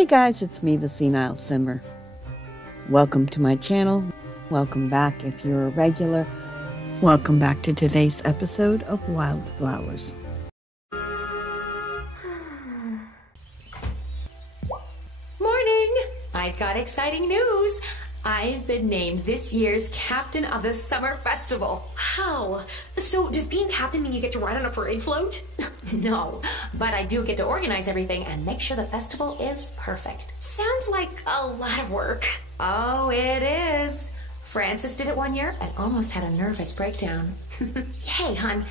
Hey guys, it's me, the SenileSimmer. Welcome to my channel. Welcome back if you're a regular. Welcome back to today's episode of Wylde Flowers. Morning! I've got exciting news. I've been named this year's captain of the summer festival. Wow. So does being captain mean you get to ride on a parade float? No, but I do get to organize everything and make sure the festival is perfect. Sounds like a lot of work. Oh, it is. Francis did it one year and almost had a nervous breakdown. Hey, hon,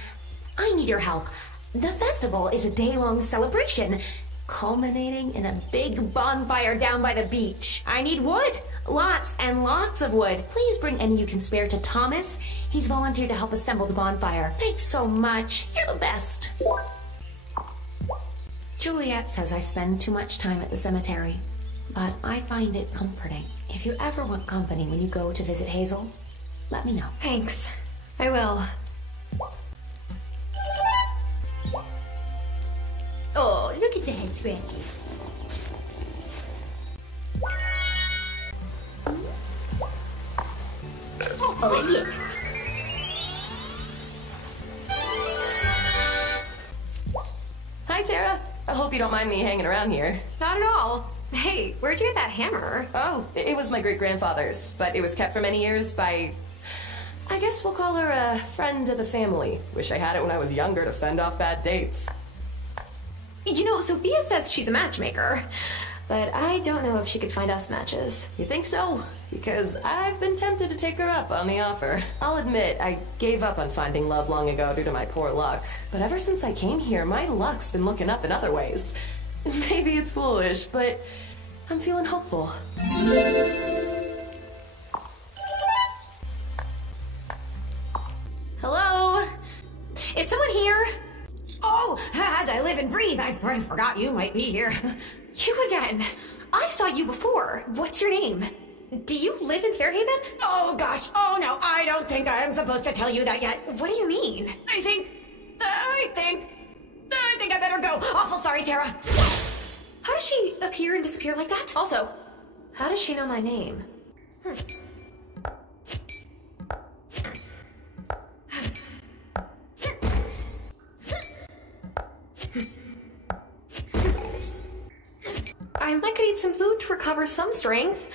I need your help. The festival is a day-long celebration, culminating in a big bonfire down by the beach. I need wood. Lots and lots of wood. Please bring any you can spare to Thomas. He's volunteered to help assemble the bonfire. Thanks so much. You're the best. Juliet says I spend too much time at the cemetery, but I find it comforting. If you ever want company when you go to visit Hazel, let me know. Thanks. I will. Oh, look at the head scratches. Oh, yeah. Hi, Tara. I hope you don't mind me hanging around here. Not at all. Hey, where'd you get that hammer? Oh, it was my great-grandfather's, but it was kept for many years by, I guess we'll call her a friend of the family. Wish I had it when I was younger to fend off bad dates. You know, Sophia says she's a matchmaker, but I don't know if she could find us matches. You think so? Because I've been tempted to take her up on the offer. I'll admit, I gave up on finding love long ago due to my poor luck. But ever since I came here, my luck's been looking up in other ways. Maybe it's foolish, but I'm feeling hopeful. Hello? Is someone here? Oh, as I live and breathe, I forgot you might be here. You again. I saw you before. What's your name? Do you live in Fairhaven? Oh gosh, oh no, I don't think I am supposed to tell you that yet. What do you mean? I think I better go. Awful sorry, Tara. How does she appear and disappear like that? Also, how does she know my name? I might could eat some food to recover some strength.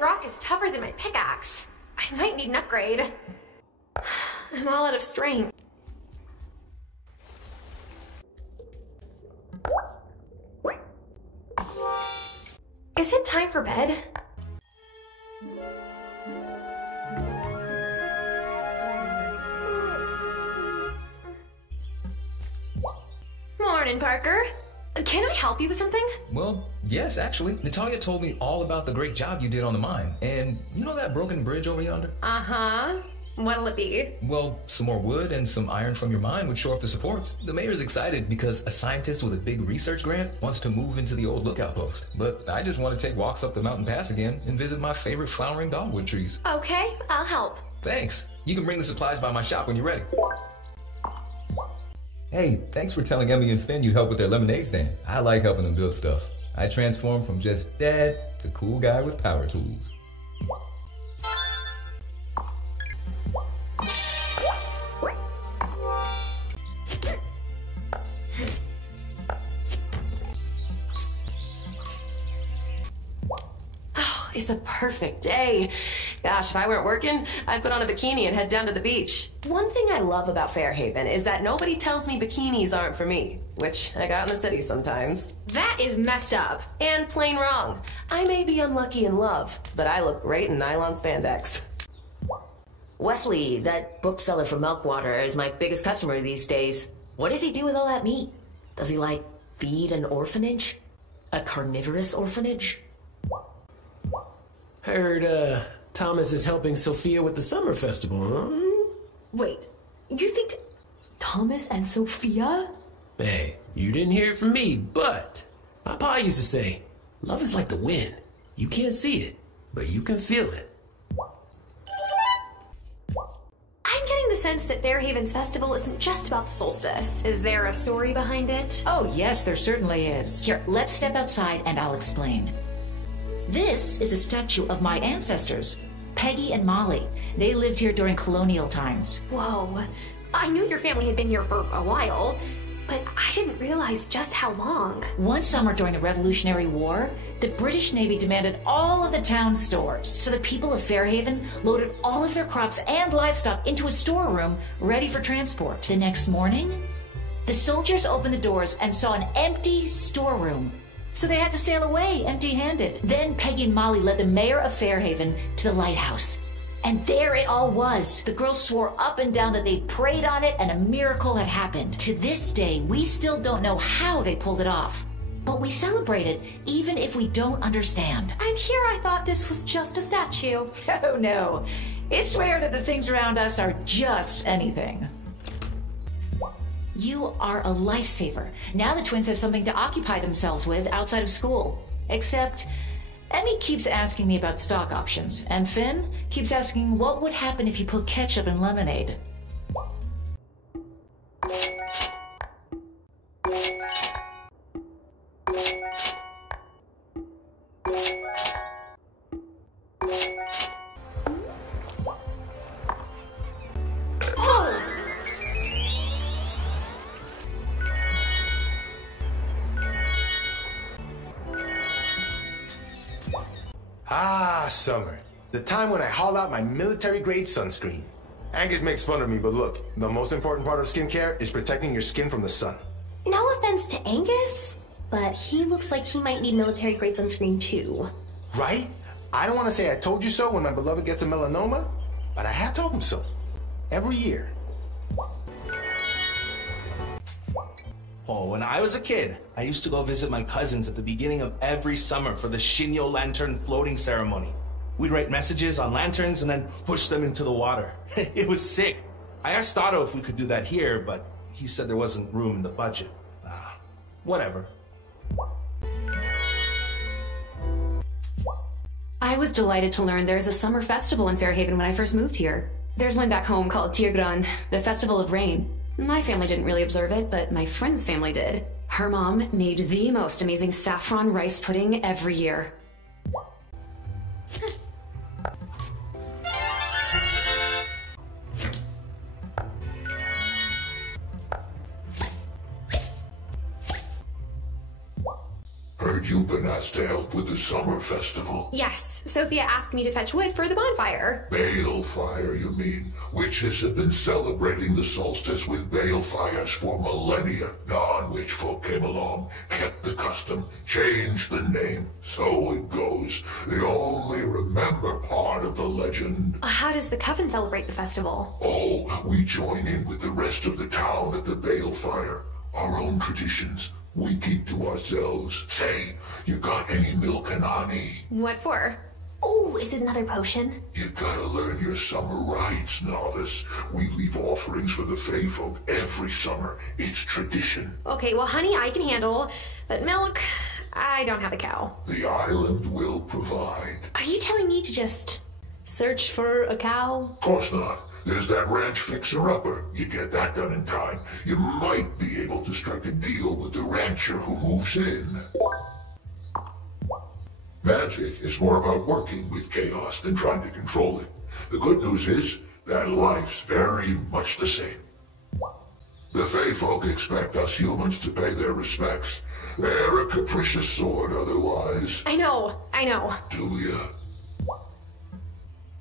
Rock is tougher than my pickaxe. I might need an upgrade. I'm all out of strength. Is it time for bed? Morning, Parker. Can I help you with something? Well, yes, actually. Natalia told me all about the great job you did on the mine. And you know that broken bridge over yonder? Uh-huh. What'll it be? Well, some more wood and some iron from your mine would shore up the supports. The mayor's excited because a scientist with a big research grant wants to move into the old lookout post. But I just want to take walks up the mountain pass again and visit my favorite flowering dogwood trees. Okay, I'll help. Thanks. You can bring the supplies by my shop when you're ready. Hey, thanks for telling Emmy and Finn you'd help with their lemonade stand. I like helping them build stuff. I transform from just dad to cool guy with power tools. It's a perfect day. Gosh, if I weren't working, I'd put on a bikini and head down to the beach. One thing I love about Fairhaven is that nobody tells me bikinis aren't for me, which I got in the city sometimes. That is messed up. And plain wrong. I may be unlucky in love, but I look great in nylon spandex. Wesley, that bookseller from Milkwater, is my biggest customer these days. What does he do with all that meat? Does he, like, feed an orphanage? A carnivorous orphanage? Heard, Thomas is helping Sophia with the summer festival, huh? Wait, you think Thomas and Sophia? Hey, you didn't hear it from me, but my pa used to say, love is like the wind. You can't see it, but you can feel it. I'm getting the sense that Fairhaven's festival isn't just about the solstice. Is there a story behind it? Oh, yes, there certainly is. Here, let's step outside and I'll explain. This is a statue of my ancestors, Peggy and Molly. They lived here during colonial times. Whoa. I knew your family had been here for a while, but I didn't realize just how long. One summer during the Revolutionary War, the British Navy demanded all of the town's stores. So the people of Fairhaven loaded all of their crops and livestock into a storeroom ready for transport. The next morning, the soldiers opened the doors and saw an empty storeroom. So they had to sail away empty-handed. Then Peggy and Molly led the mayor of Fairhaven to the lighthouse. And there it all was. The girls swore up and down that they'd prayed on it and a miracle had happened. To this day, we still don't know how they pulled it off. But we celebrate it, even if we don't understand. And here I thought this was just a statue. Oh no. It's rare that the things around us are just anything. You are a lifesaver. Now the twins have something to occupy themselves with outside of school. Except, Emmy keeps asking me about stock options, and Finn keeps asking what would happen if you put ketchup in lemonade. Ah, summer. The time when I haul out my military-grade sunscreen. Angus makes fun of me, but look, the most important part of skincare is protecting your skin from the sun. No offense to Angus, but he looks like he might need military-grade sunscreen too. Right? I don't want to say I told you so when my beloved gets a melanoma, but I have told him so. Every year. Oh, when I was a kid, I used to go visit my cousins at the beginning of every summer for the Shinyo lantern floating ceremony. We'd write messages on lanterns and then push them into the water. It was sick. I asked Otto if we could do that here, but he said there wasn't room in the budget. Whatever. I was delighted to learn there's a summer festival in Fairhaven when I first moved here. There's one back home called Tirgran, the Festival of Rain. My family didn't really observe it, but my friend's family did. Her mom made the most amazing saffron rice pudding every year. Heard you've been asked to help with the summer festival. Yes, Sophia asked me to fetch wood for the bonfire. Balefire, you mean? Witches have been celebrating the solstice with balefires for millennia. Non-witch folk came along, kept the custom, changed the name. So it goes. They only remember part of the legend. How does the coven celebrate the festival? Oh, we join in with the rest of the town at the balefire. Our own traditions. We keep to ourselves. Say, you got any milk and honey? What for? Oh, is it another potion? You gotta learn your summer rites, novice. We leave offerings for the Fae folk every summer. It's tradition. Okay, well, honey, I can handle. But milk, I don't have a cow. The island will provide. Are you telling me to just search for a cow? Of course not. There's that ranch fixer-upper. You get that done in time, you might be able to strike a deal with the rancher who moves in. Magic is more about working with chaos than trying to control it. The good news is that life's very much the same. The Fae folk expect us humans to pay their respects. They're a capricious sort otherwise. I know. Do ya?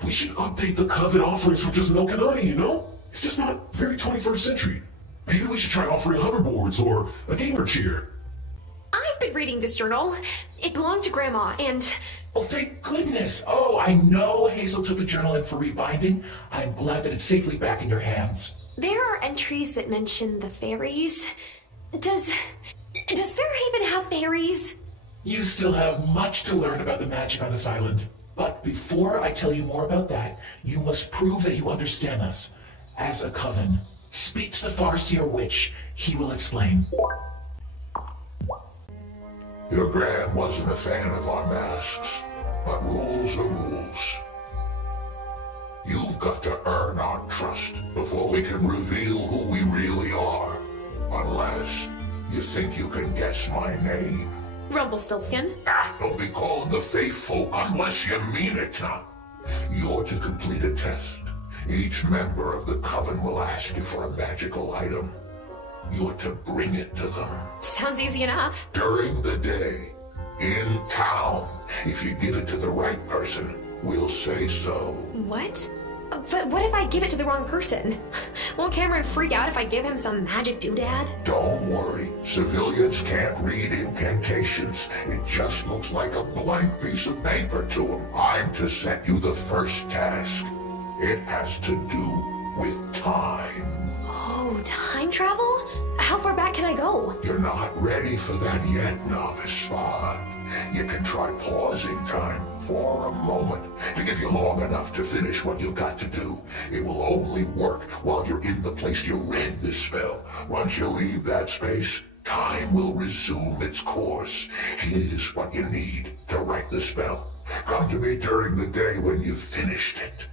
We should update the coven offerings from just milk and honey, you know? It's just not very 21st century. Maybe we should try offering hoverboards or a gamer chair. I've been reading this journal. It belonged to Grandma, and... Oh, thank goodness. Oh, I know Hazel took the journal in for rebinding. I'm glad that it's safely back in your hands. There are entries that mention the fairies. Does Fairhaven have fairies? You still have much to learn about the magic on this island. But before I tell you more about that, you must prove that you understand us as a coven. Speak to the Farseer Witch. He will explain. Your Gran wasn't a fan of our masks, but rules are rules. You've got to earn our trust before we can reveal who we really are. Unless you think you can guess my name. Rumpelstiltskin. Don't be calling the Fae folk unless you mean it, huh? You're to complete a test. Each member of the coven will ask you for a magical item. You're to bring it to them. Sounds easy enough. During the day, in town. If you give it to the right person, we'll say so. What? But what if I give it to the wrong person? Won't Cameron freak out if I give him some magic doodad? Don't worry. Civilians can't read incantations. It just looks like a blank piece of paper to them. I'm to set you the first task. It has to do with time. Oh, time travel? How far back can I go? You're not ready for that yet, novice spot. You can try pausing time for a moment to give you long enough to finish what you've got to do. It will only work while you're in the place you read the spell. Once you leave that space, time will resume its course. Here's what you need to write the spell. Come to me during the day when you've finished it.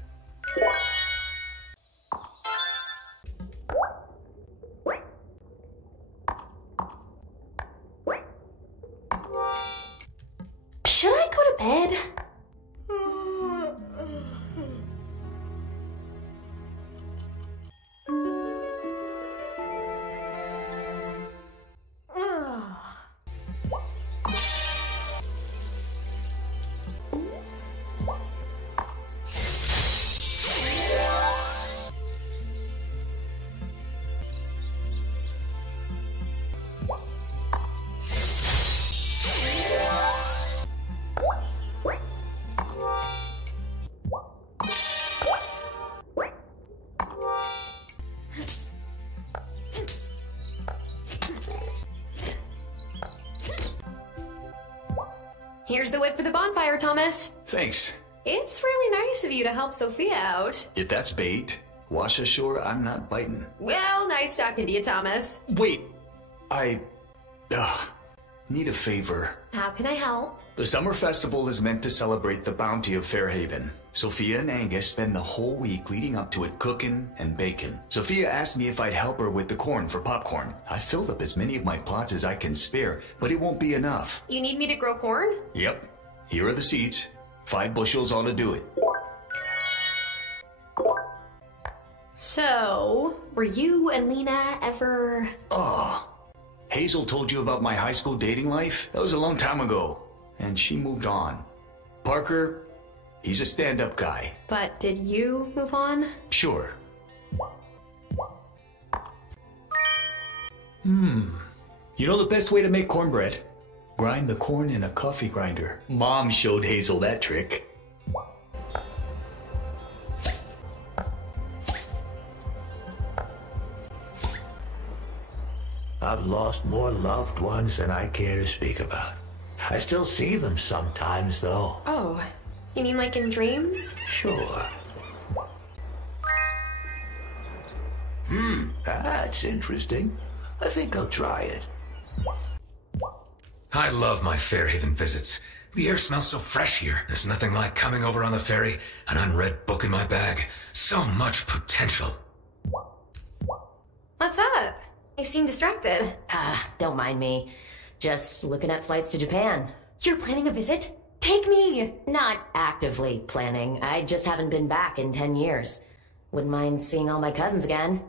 Should I go to bed? Here's the wood for the bonfire, Thomas. Thanks. It's really nice of you to help Sophia out. If that's bait, wash ashore, I'm not biting. Well, nice talking to you, Thomas. Wait, I need a favor. How can I help? The summer festival is meant to celebrate the bounty of Fairhaven. Sophia and Angus spend the whole week leading up to it cooking and baking. Sophia asked me if I'd help her with the corn for popcorn. I filled up as many of my plots as I can spare, but it won't be enough. You need me to grow corn? Yep. Here are the seeds. 5 bushels ought to do it. So, were you and Lena ever... Hazel told you about my high school dating life? That was a long time ago. And she moved on. Parker, he's a stand-up guy. But did you move on? Sure. You know the best way to make cornbread? Grind the corn in a coffee grinder. Mom showed Hazel that trick. I've lost more loved ones than I care to speak about. I still see them sometimes, though. Oh, You mean like in dreams? Sure. That's interesting. I think I'll try it. I love my Fairhaven visits. The air smells so fresh here. There's nothing like coming over on the ferry, an unread book in my bag. So much potential. What's up? You seem distracted. Don't mind me. Just looking at flights to Japan. You're planning a visit? Take me! Not actively planning. I just haven't been back in 10 years. Wouldn't mind seeing all my cousins again.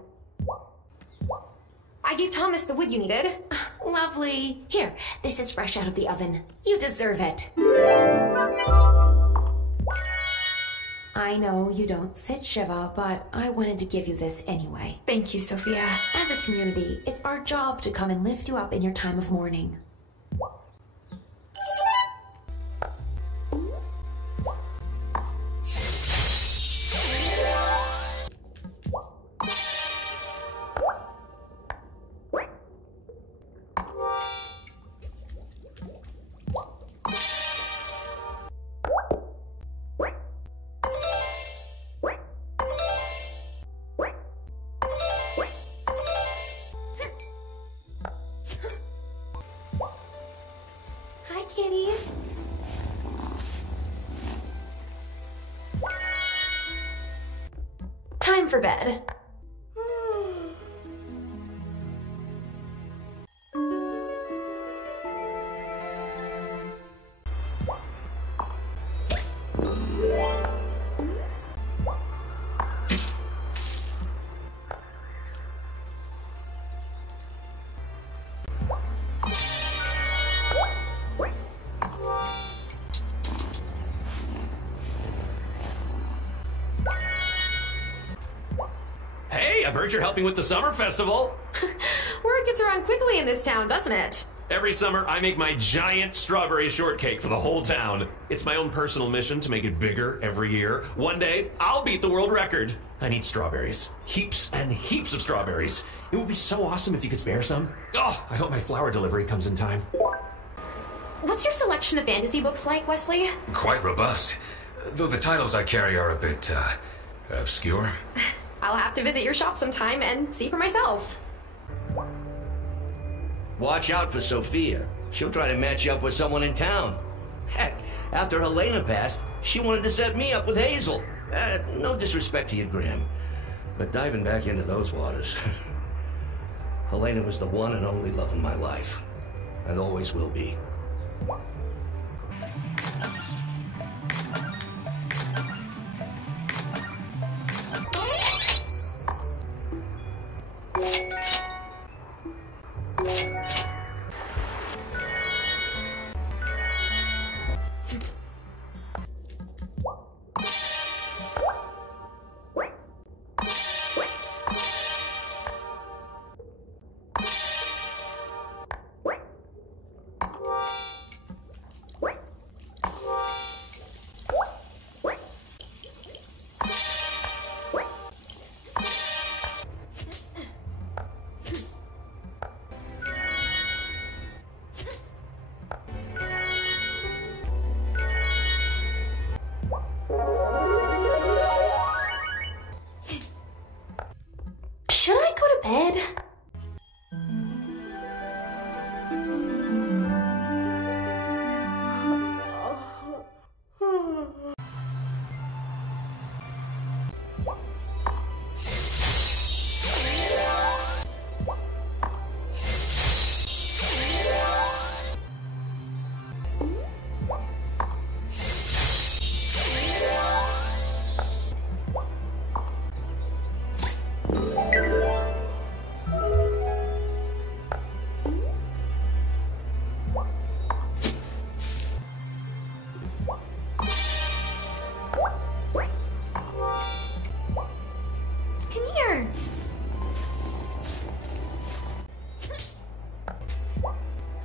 I gave Thomas the wood you needed. Lovely. Here, this is fresh out of the oven. You deserve it. I know you don't sit Shiva, but I wanted to give you this anyway. Thank you, Sophia. As a community, it's our job to come and lift you up in your time of mourning. Kitty. Time for bed. I've heard you're helping with the summer festival. Word gets around quickly in this town, doesn't it? Every summer, I make my giant strawberry shortcake for the whole town. It's my own personal mission to make it bigger every year. One day, I'll beat the world record. I need strawberries. Heaps and heaps of strawberries. It would be so awesome if you could spare some. Oh, I hope my flower delivery comes in time. What's your selection of fantasy books like, Wesley? Quite robust. Though the titles I carry are a bit, obscure. I'll have to visit your shop sometime and see for myself. Watch out for Sophia. She'll try to match you up with someone in town. Heck, after Helena passed, she wanted to set me up with Hazel. No disrespect to you, Graham, but diving back into those waters... Helena was the one and only love in my life, and always will be. Should I go to bed?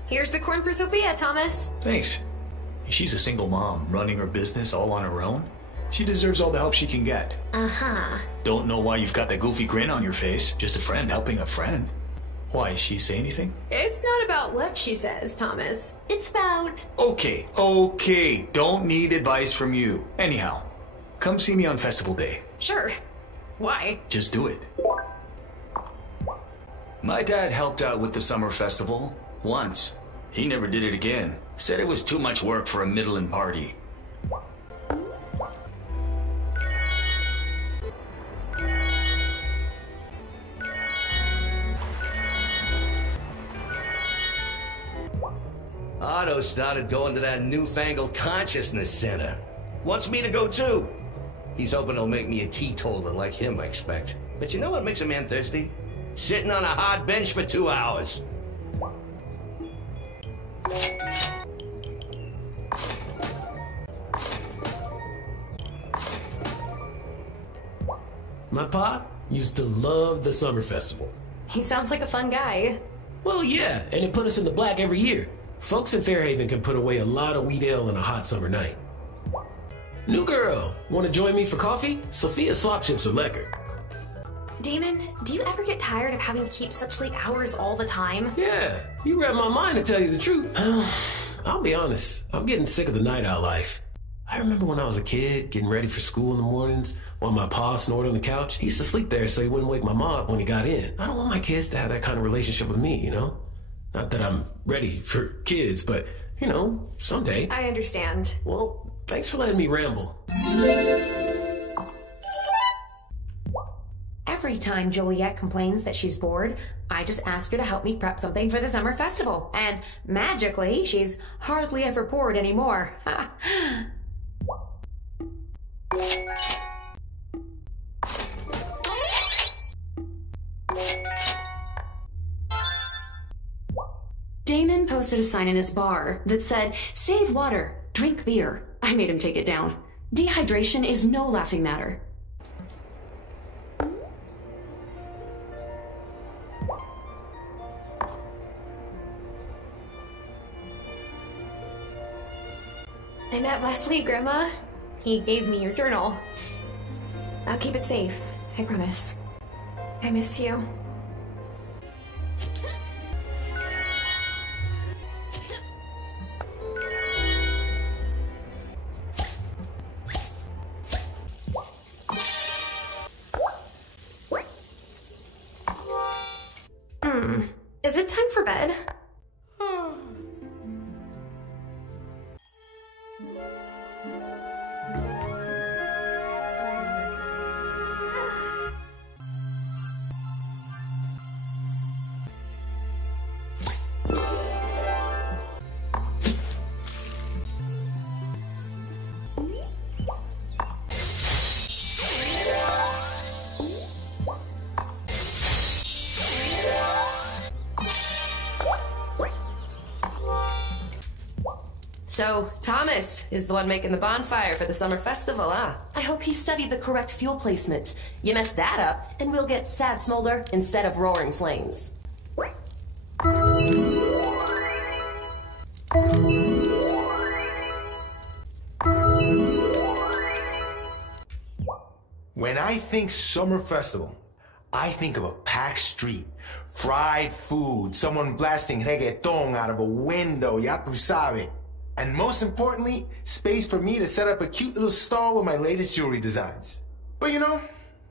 Here's the corn for Sophia, Thomas. Thanks. She's a single mom, running her business all on her own. She deserves all the help she can get. Uh-huh. Don't know why you've got that goofy grin on your face. Just a friend helping a friend. Why, she say anything? It's not about what she says, Thomas. It's about... Okay. Don't need advice from you. Anyhow, come see me on festival day. Sure. Why? Just do it. My dad helped out with the summer festival once. He never did it again. Said it was too much work for a middling party. Otto started going to that newfangled consciousness center. Wants me to go too. He's hoping he'll make me a teetotaler like him, I expect. But you know what makes a man thirsty? Sitting on a hard bench for 2 hours. My pa used to love the summer festival. He sounds like a fun guy. Well, yeah, and it put us in the black every year. Folks in Fairhaven can put away a lot of wheat ale on a hot summer night. New girl, want to join me for coffee? Sophia's slop chips are lekker. Damon, do you ever get tired of having to keep such late hours all the time? Yeah, you read my mind to tell you the truth. I'll be honest, I'm getting sick of the night owl life. I remember when I was a kid, getting ready for school in the mornings, while my pa snored on the couch. He used to sleep there so he wouldn't wake my mom up when he got in. I don't want my kids to have that kind of relationship with me, you know? Not that I'm ready for kids, but, you know, someday. I understand. Well, thanks for letting me ramble. Every time Juliet complains that she's bored, I just ask her to help me prep something for the summer festival. And magically, she's hardly ever bored anymore. Damon posted a sign in his bar that said, "Save water, drink beer." I made him take it down. Dehydration is no laughing matter. I met Wesley, Grandma. He gave me your journal. I'll keep it safe, I promise. I miss you. Is it time for bed? So, Thomas is the one making the bonfire for the summer festival, huh? I hope he studied the correct fuel placement. You mess that up, and we'll get sad smolder instead of roaring flames. When I think summer festival, I think of a packed street, fried food, someone blasting reggaeton out of a window, ya tu sabe. And most importantly, space for me to set up a cute little stall with my latest jewelry designs. But you know,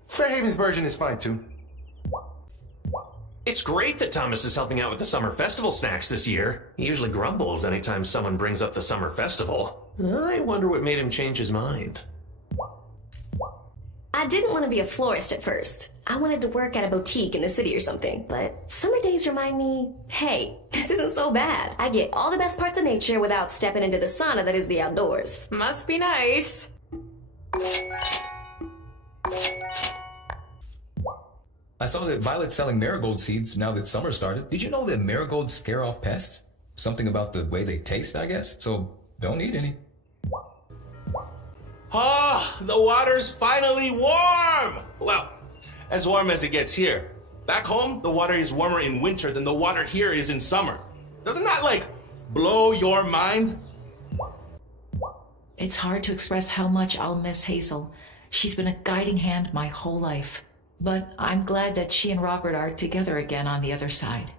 Fairhaven's version is fine too. It's great that Thomas is helping out with the summer festival snacks this year. He usually grumbles anytime someone brings up the summer festival. I wonder what made him change his mind. I didn't want to be a florist at first. I wanted to work at a boutique in the city or something. But summer days remind me, hey, this isn't so bad. I get all the best parts of nature without stepping into the sauna that is the outdoors. Must be nice. I saw that Violet's selling marigold seeds now that summer started. Did you know that marigolds scare off pests? Something about the way they taste, I guess. So don't eat any. Ah, the water's finally warm! Well, as warm as it gets here. Back home, the water is warmer in winter than the water here is in summer. Doesn't that, like, blow your mind? It's hard to express how much I'll miss Hazel. She's been a guiding hand my whole life. But I'm glad that she and Robert are together again on the other side.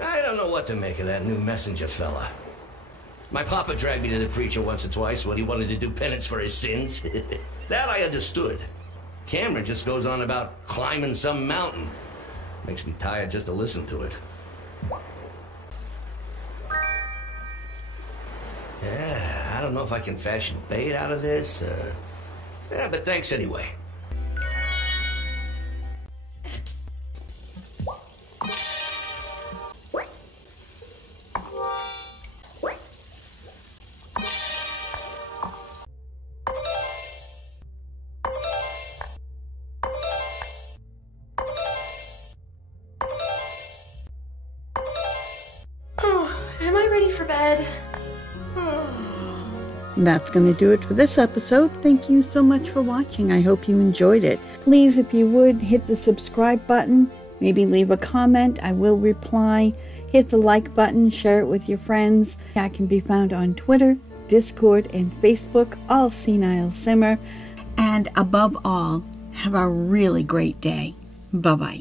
I don't know what to make of that new messenger fella. My papa dragged me to the preacher once or twice when he wanted to do penance for his sins. That I understood. Cameron just goes on about climbing some mountain. Makes me tired just to listen to it. Yeah, I don't know if I can fashion bait out of this. Yeah, but thanks anyway. Am I ready for bed? That's going to do it for this episode. Thank you so much for watching. I hope you enjoyed it. Please, if you would, hit the subscribe button. Maybe leave a comment. I will reply. Hit the like button. Share it with your friends. I can be found on Twitter, Discord, and Facebook, all SenileSimmer. And above all, have a really great day. Bye-bye.